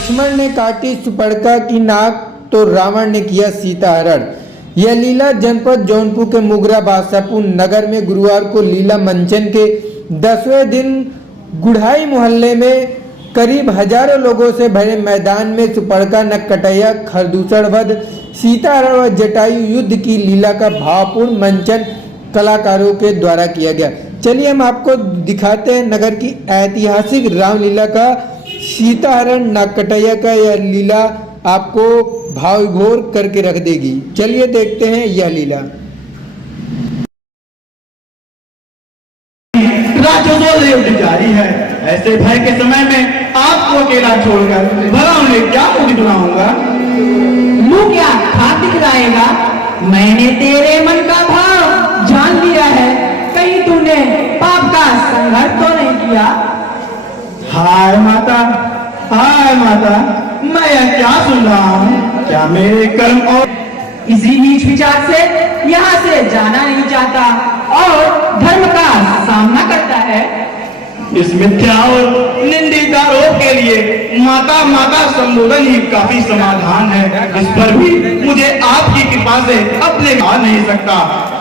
लक्ष्मण ने काटी सुपर्णखा की नाक तो रावण ने किया सीता हरण। यह लीला जनपद जौनपुर के मुगरा बादशाहपुर नगर में गुरुवार को लीला मंचन के 10वें दिन गुढ़ाई मोहल्ले में करीब हजारों लोगों से भरे मैदान में सुपर्णखा नक्कटैया खरदूषण वध सीता हरण व जटायु युद्ध की लीला का भावपूर्ण मंचन कलाकारों के द्वारा किया गया। चलिए हम आपको दिखाते हैं नगर की ऐतिहासिक रामलीला का सीता हरण नक्कटैया का यह लीला आपको भाव विभोर करके रख देगी। चलिए देखते हैं यह लीला। युद्ध जारी है। ऐसे भय के समय में आपको अकेला छोड़कर भला उन्हें क्या मुझे सुनाऊंगा। मुंह क्या हाथ दिखलाएगा। मैंने तेरे मन का भाव जान लिया है। कहीं तूने पाप का संघर्ष तो नहीं किया। हाय माता, हाय माता, मैं यह क्या सुन रहा हूँ। क्या मेरे कर्म और इसी नीच विचार से यहाँ से जाना नहीं चाहता और धर्म का सामना करता है। इस मिथ्या और निंदित आरोप के लिए माता माता संबोधन ही काफी समाधान है। इस पर भी मुझे आपकी कृपा से अपने आ नहीं सकता।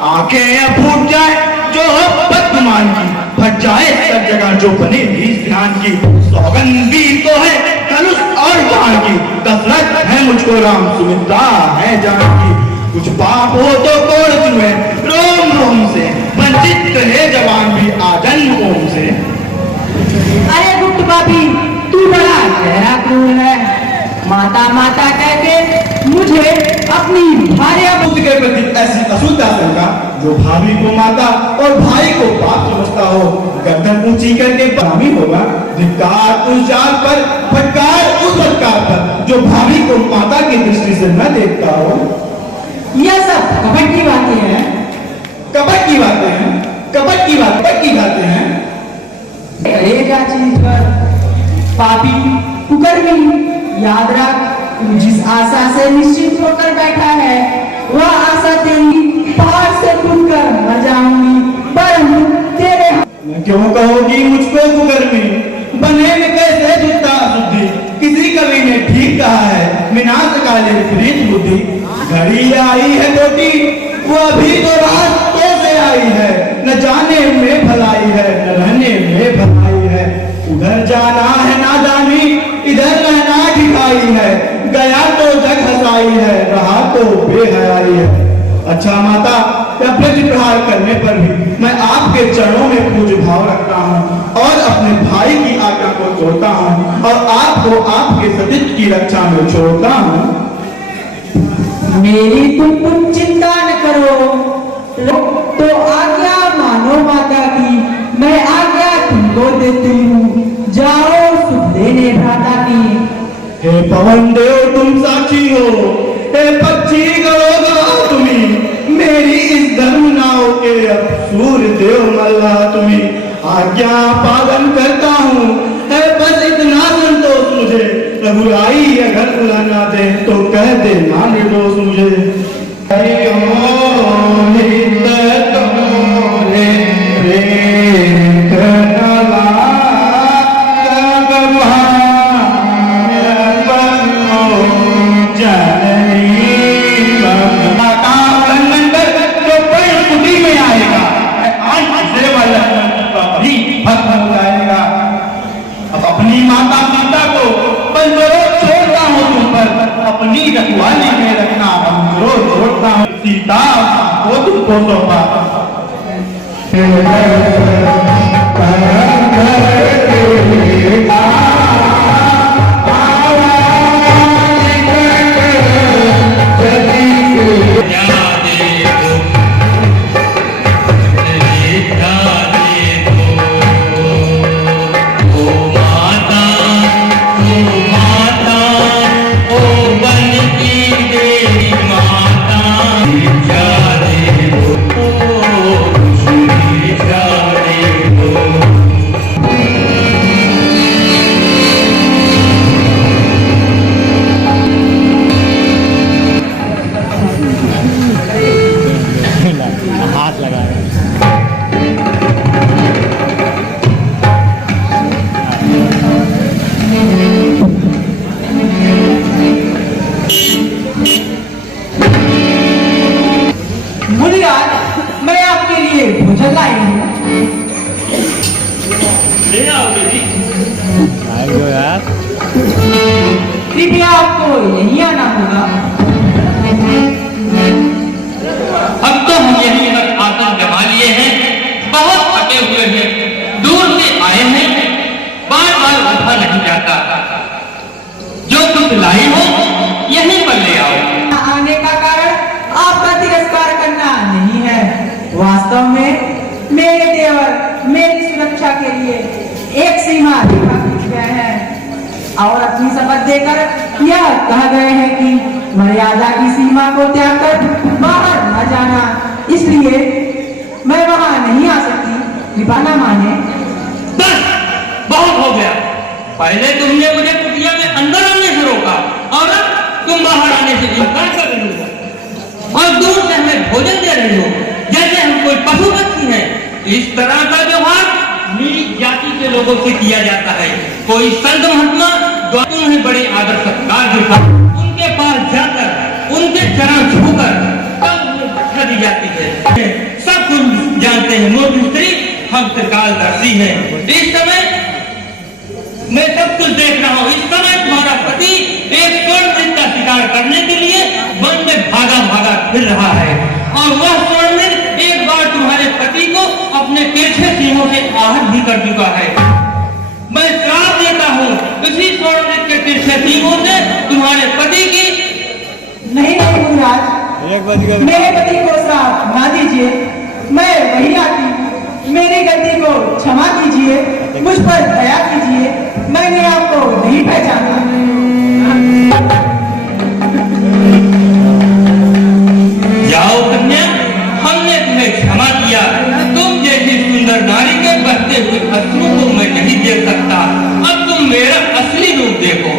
आंखें या फूट जाए जो हो बदगुमान की, फट जाए सब जगह जो बने इस ध्यान की। सौगंध वीर को है धनुष और बाण की, कसरत है मुझको राम सुमित्रा है जानकी। कुछ पाप हो तो कोड़ चुए रोम रोम से, वंचित है जवान भी आजन्म ओम से। अरे गुप्त पापी, तू बड़ा गहरा क्रूर है। माता माता कहके मुझे अपनी भार्या पुत्र के प्रति ऐसी अशुद्ध आशंका जो भाभी को माता और भाई को बाप समझता हो, गर्दन ऊंची करके बरामी होगा। धिक्कार उस जात पर, फटकार उस फटकार पर जो भाभी को माता की दृष्टि से न देखता हो। यह सब कपट की बातें हैं। कपट की बातें हैं, कपट की बातें की बातें हैं। अरे क्या चीज पर पापी कुकर्मी, याद रख जिस आशा से निश्चित होकर बैठा है वह आशा तेरी पहाड़ से टूटकर न जाऊंगी, परंतु तेरे क्यों कहोगी मुझको कुकर्मी। बने में कैसे जुटता शुद्धि, किसी कवि ने ठीक कहा है विनाश काले विपरीत बुद्धि। घड़ी आई है टोटी वो अभी तो रास्तों से आई है, न जाने में भलाई है न रहने में भलाई है। उधर जाना है नादानी, इधर रहना ठिकाई है। गया तो जग हसाई है, रहा तो बेहयाई है। अच्छा माता, प्रति प्रहार करने पर भी मैं आपके चरणों में पूज्य भाव रखता हूँ और अपने भाई की आज्ञा को तोड़ता हूँ और आपको आपके सतीत्व की रक्षा में छोड़ता हूँ। मेरी तुम चिंता न करो, तो आज्ञा मानो माता की, मैं आज्ञा तुमको देती हूँ। जाओ सुख देने भ्राता की। हे पवन देव तुम साक्षी हो, हे पक्षी गवाह तुम्ही, मेरी इस धर्म नाव के अब सूर्य देव मल्ला तुम्ही। आज्ञा पालन करता हूँ, है बस इतना संतोष मुझे। रघुराई अगर बुलाना दे तो कह दे ना निर्दोष मुझे। अपनी माता सीता को बंजरो छोड़ता हूँ तुम पर, अपनी रखवाली में रखना बंजरो छोड़ता हूँ। सीता को तुमको सौंपा। मुनिराज, मैं आपके लिए भोजन लाई हूँ। ले आओ बेटी। कृपया आपको यहीं आना होगा। अब तो हम यहीं आकर जमा लिए हैं, बहुत थके हुए हैं, दूर से आए हैं, बार बार उठा नहीं जाता। जो कुछ लाई हो यहीं पर ले आओ। आने का कारण आपका तिरस्कार करना नहीं है, वास्तव में मेरे देवर मेरी सुरक्षा के लिए एक सीमा रेखा खींच गए हैं और अपनी शपथ देकर यह कह गए हैं कि मर्यादा की सीमा को त्याग कर बाहर न जाना, इसलिए मैं वहां नहीं आ सकती, कृपा न माने। बस बहुत हो गया। पहले तुमने मुझे कुटिया में अंदर आने से रोका और अब तुम बाहर आने से इनकार कर रही हो और दूर से हमें भोजन दे रही हो जैसे हम कोई पशु पक्षी हैं। इस तरह का व्यवहार नीच जाति के लोगों से किया जाता है। कोई संत महात्मा जो तुम्हें बड़े आदर सत्कार दिखा, उनके पास जाकर उनके चरण छूकर तब शिक्षा दी जाती है। सब कुछ जानते हैं, मूर्ख स्त्री हम त्रिकालदर्शी हैं। इस समय मैं सब कुछ देख रहा हूँ। इस समय तुम्हारा पति एक स्वर्णमृग का शिकार करने के लिए वन में भागा भागा फिर रहा है और वह स्वर्णमृग एक बार तुम्हारे पति को अपने तिरछे सींगों से आहत भी कर चुका है। मैं श्राप देता हूँ इसी स्वर्णमृग के तिरछे सींगों से तुम्हारे पति की। नहीं नहीं मुनिराज, मेरे पति को श्राप ना दीजिए, मैं वही आती हूँ। मेरी गलती को क्षमा कीजिए, मुझ पर दया कीजिए, मैंने आपको नहीं पहचाना। जाओ कन्या, हमने तुम्हें क्षमा किया। तुम जैसी सुंदर नारी के बहते हुए अश्रु को मैं नहीं देख सकता। अब तुम मेरा असली रूप देखो।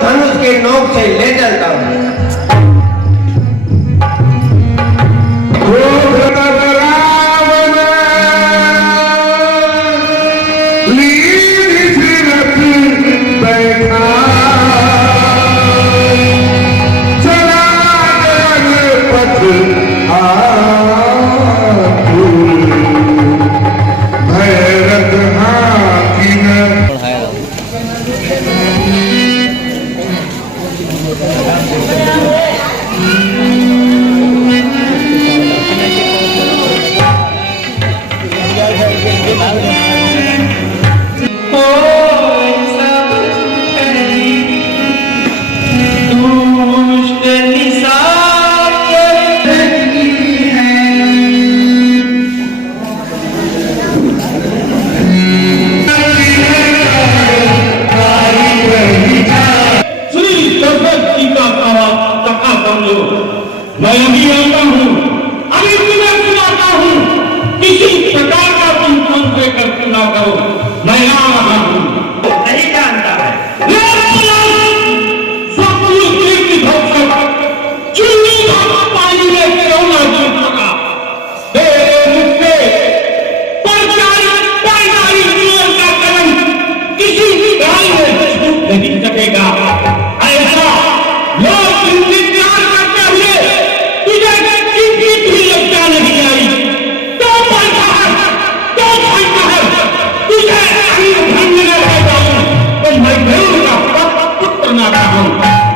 धनुष के नोक से ले चलता हूँ। मैं अभी आता हूँ, अभी तुम्हें सुनाता हूँ, किसी प्रकार का तुम संशय कर सुना करो, मैं आ रहा हूँ। नहीं जानता है। पानी में क्यों ना डूब सका, किसी भी गाय में छूट नहीं सकेगा। ऐसा लोग इंतजार करते हुए तुझे भी लगता नहीं आई तो बनता है तुझे रह जाऊं तो मैं जरूर का पुत्र ना हूं।